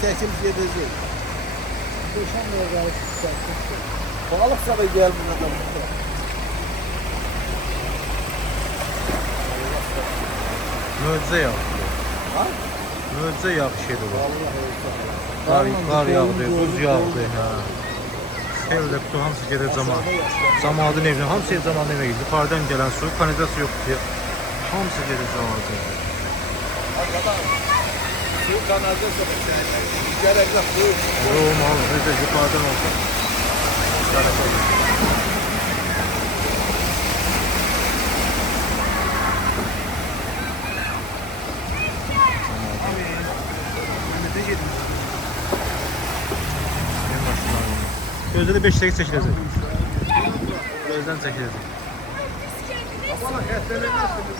çekip gidecek. Yaşamıyor gayet. Balık sana gelmiyor adam. Möcüze yağdı. Ha? Möcüze yağışıydı bu. Vallahi Kar yağdı, buz yağdı. Sel de kutu hamısı gelir zaman. Zamanın evine, hamısı zamanın evine gidiyor. Yukarıdan gelen su, kanalizası yok diye. Hamısı gelir zamanı. Arkadan su kanadı sonra gerek yok. Yoğun olur, bir de yukarıdan olsa. Gerek olur. Gözde de 5 8 çekilecek. Gözden çekilecek. Bana etlenemezsiniz.